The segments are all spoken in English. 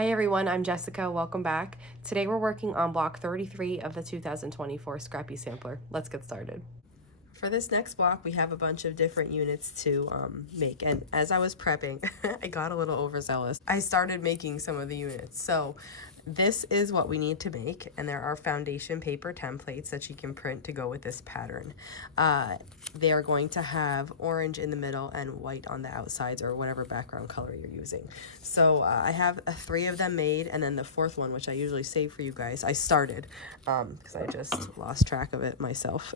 Hi everyone, I'm Jessica. Welcome back. Today we're working on block 33 of the 2024 Scrappy Sampler. Let's get started. For this next block, we have a bunch of different units to make. And as I was prepping, I got a little overzealous. I started making some of the units. So this is what we need to make. And there are foundation paper templates that you can print to go with this pattern. They are going to have orange in the middle and white on the outsides, or whatever background color you're using. So I have 3 of them made, and then the 4th one, which I usually save for you guys, I started because I just lost track of it myself.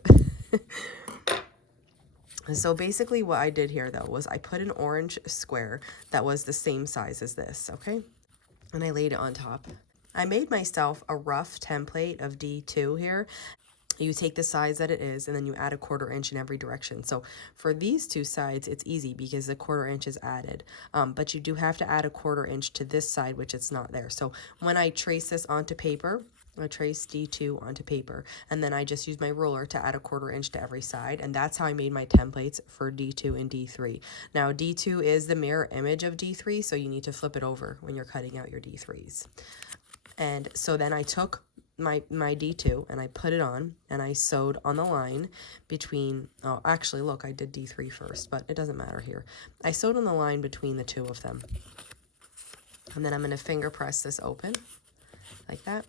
So basically what I did here though was I put an orange square that was the same size as this, okay? And I laid it on top. I made myself a rough template of D2 here. You take the size that it is and then you add a 1/4 inch in every direction. So for these 2 sides, it's easy because the 1/4 inch is added. But you do have to add a 1/4 inch to this side, which it's not there. So when I trace this onto paper, I trace D2 onto paper, and then I just use my ruler to add a 1/4 inch to every side, and that's how I made my templates for D2 and D3. Now D2 is the mirror image of D3, so you need to flip it over when you're cutting out your D3s. And so then I took my D2 and I put it on and I sewed on the line between, oh actually look, I did D3 first, but it doesn't matter here. I sewed on the line between the 2 of them. And then I'm going to finger press this open like that.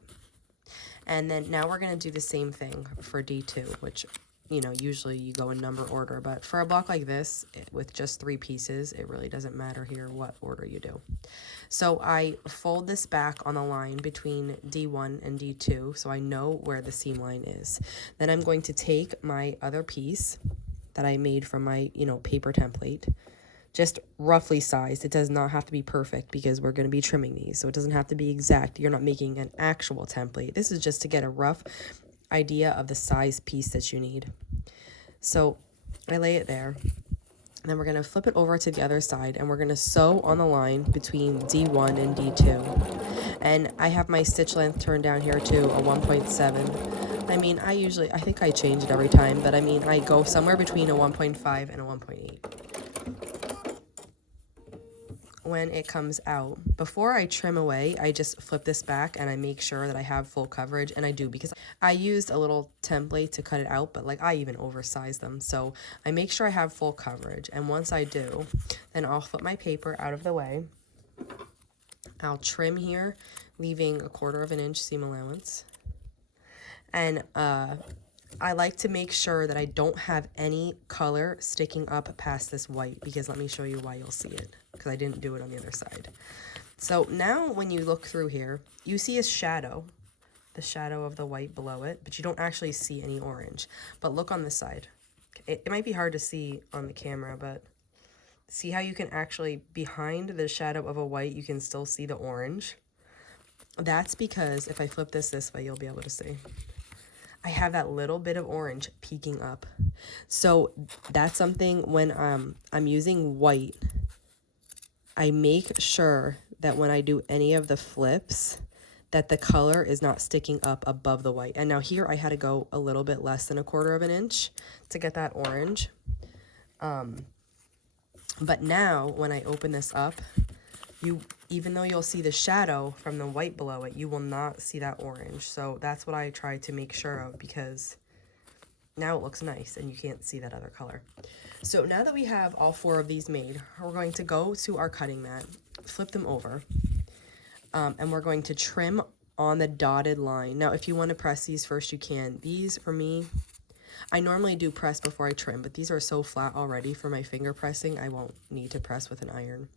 And then now we're going to do the same thing for D2, which, you know, usually you go in number order, but for a block like this with just 3 pieces, it really doesn't matter here what order you do. So I fold this back on the line between D1 and D2 so I know where the seam line is. Then I'm going to take my other piece that I made from my, paper template, just roughly sized. It does not have to be perfect because we're going to be trimming these, so it doesn't have to be exact. You're not making an actual template. This is just to get a rough idea of the size piece that you need. So I lay it there. And then we're going to flip it over to the other side and we're going to sew on the line between D1 and D2. And I have my stitch length turned down here to a 1.7. I mean, I think I change it every time, but I mean, I go somewhere between a 1.5 and a 1.8. When it comes out, before I trim away, I just flip this back and I make sure that I have full coverage, and I do because I used a little template to cut it out, but like I even oversized them, so I make sure I have full coverage. And once I do, then I'll flip my paper out of the way. I'll trim here, leaving a 1/4 inch seam allowance, and I like to make sure that I don't have any color sticking up past this white, because let me show you why you'll see it, because I didn't do it on the other side. So now when you look through here, you see a shadow, the shadow of the white below it, but you don't actually see any orange. But look on this side. It might be hard to see on the camera, but see how you can actually, behind the shadow of a white, you can still see the orange? That's because if I flip this way, you'll be able to see. I have that little bit of orange peeking up. So that's something when I'm using white, I make sure that when I do any of the flips, that the color is not sticking up above the white. And now here I had to go a little bit less than a 1/4 inch to get that orange. But now when I open this up, even though you'll see the shadow from the white below it, you will not see that orange. So that's what I try to make sure of, because now it looks nice and you can't see that other color. So now that we have all 4 of these made, we're going to go to our cutting mat, flip them over, and we're going to trim on the dotted line. Now, if you want to press these first, you can. These, for me, I normally do press before I trim, but these are so flat already for my finger pressing, I won't need to press with an iron.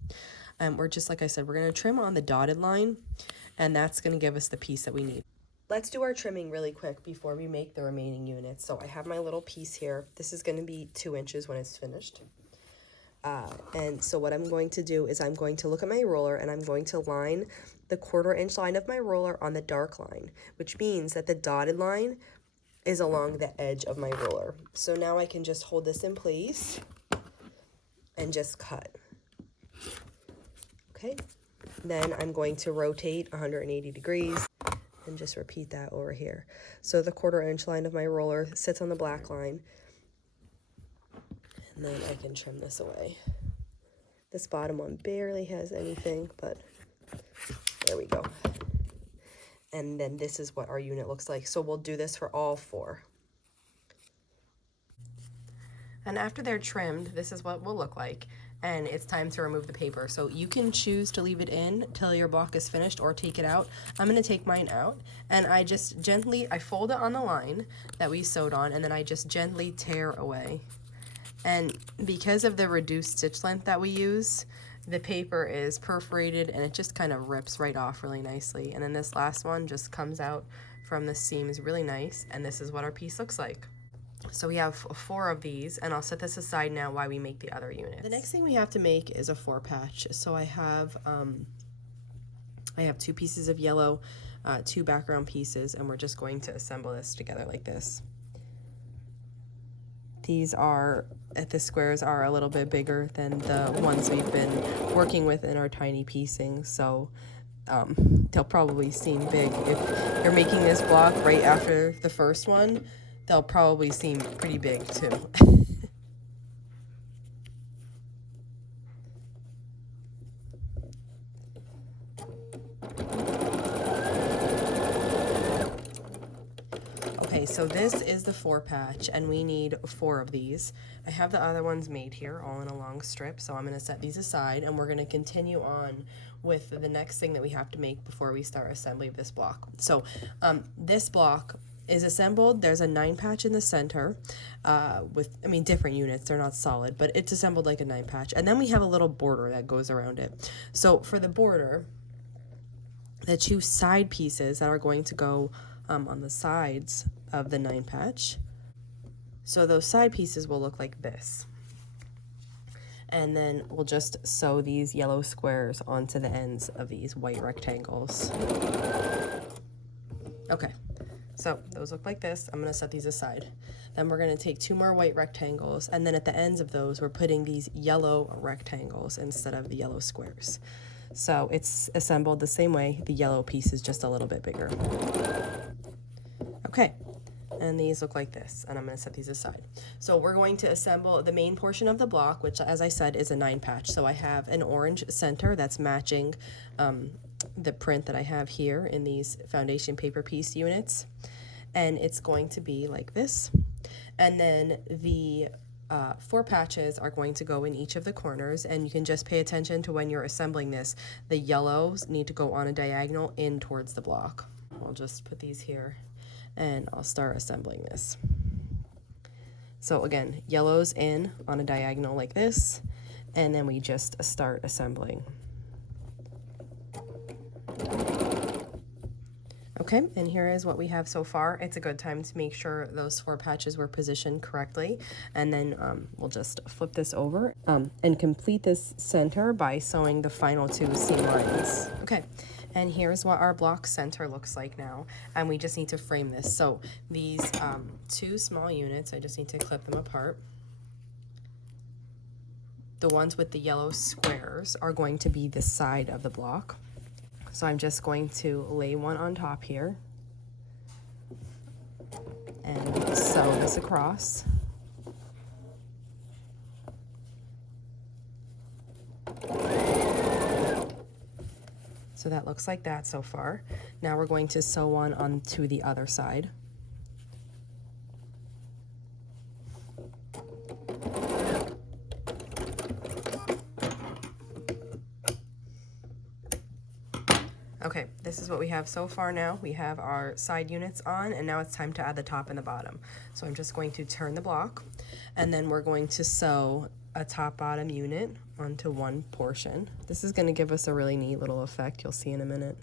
We're just, like I said, we're going to trim on the dotted line, and that's going to give us the piece that we need. Let's do our trimming really quick before we make the remaining units. So I have my little piece here. This is going to be 2 inches when it's finished. And so what I'm going to do is I'm going to look at my ruler and I'm going to line the 1/4 inch line of my ruler on the dark line, which means that the dotted line is along the edge of my ruler. So now I can just hold this in place and just cut. Okay, then I'm going to rotate 180 degrees and just repeat that over here. So the 1/4 inch line of my roller sits on the black line, and then I can trim this away. This bottom one barely has anything, but There we go. And then this is what our unit looks like. So we'll do this for all 4. And after they're trimmed, this is what will look like. And it's time to remove the paper. So you can choose to leave it in till your block is finished or take it out. I'm gonna take mine out, and I just gently, I fold it on the line that we sewed on, and then I just gently tear away. And because of the reduced stitch length that we use, the paper is perforated and it just kind of rips right off really nicely. And then this last one just comes out from the seams really nice, and this is what our piece looks like. So we have 4 of these, and I'll set this aside now while we make the other units. The next thing we have to make is a 4 patch. So I have 2 pieces of yellow, 2 background pieces, and we're just going to assemble this together like this. These are, the squares are a little bit bigger than the ones we've been working with in our tiny piecing, so they'll probably seem big. If you're making this block right after the first one, they'll probably seem pretty big too. Okay, so this is the 4 patch, and we need 4 of these. I have the other ones made here, all in a long strip, so I'm going to set these aside, and we're going to continue on with the next thing that we have to make before we start assembly of this block. So this block is assembled. There's a 9 patch in the center with, I mean, different units. They're not solid, but it's assembled like a 9 patch. And then we have a little border that goes around it. So for the border, the 2 side pieces that are going to go on the sides of the 9 patch. So those side pieces will look like this. And then we'll just sew these yellow squares onto the ends of these white rectangles. Okay. So those look like this. I'm going to set these aside. Then we're going to take 2 more white rectangles, and then at the ends of those, we're putting these yellow rectangles instead of the yellow squares. So it's assembled the same way. The yellow piece is just a little bit bigger. Okay, and these look like this, and I'm going to set these aside. So we're going to assemble the main portion of the block, which, as I said, is a 9 patch. So I have an orange center that's matching the print that I have here in these foundation paper piece units, and it's going to be like this. And then the 4 patches are going to go in each of the corners, and you can just pay attention to when you're assembling this. The yellows need to go on a diagonal in towards the block. I'll just put these here, and I'll start assembling this. So again, yellows in on a diagonal like this, and then we just start assembling. Okay, and here is what we have so far. It's a good time to make sure those 4 patches were positioned correctly, and then we'll just flip this over and complete this center by sewing the final 2 seam lines. Okay, and here's what our block center looks like now, and we just need to frame this. So these 2 small units, I just need to clip them apart. The ones with the yellow squares are going to be the side of the block. So I'm just going to lay one on top here and sew this across. So that looks like that so far. Now we're going to sew one onto the other side. Okay, this is what we have so far now. We have our side units on, and now it's time to add the top and the bottom. So I'm just going to turn the block, and then we're going to sew a top-bottom unit onto one portion. This is going to give us a really neat little effect. You'll see in a minute.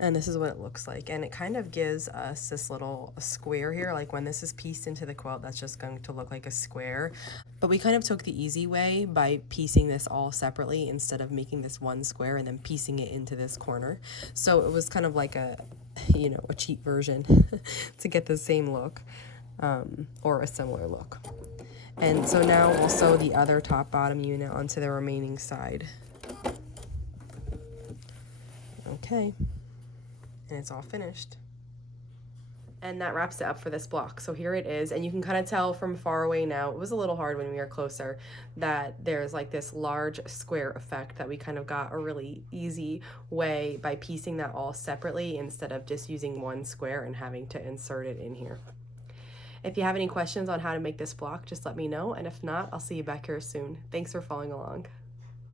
And this is what it looks like, and it kind of gives us this little square here. Like when this is pieced into the quilt, that's just going to look like a square. But we kind of took the easy way by piecing this all separately instead of making this one square and then piecing it into this corner. So it was kind of like a, you know, a cheap version to get the same look or a similar look. And so now we'll sew the other top bottom unit onto the remaining side. Okay. And it's all finished. And that wraps it up for this block. So here it is, and you can kind of tell from far away now, it was a little hard when we were closer, that there's like this large square effect that we kind of got a really easy way by piecing that all separately instead of just using one square and having to insert it in here. If you have any questions on how to make this block, just let me know, and if not, I'll see you back here soon. Thanks for following along.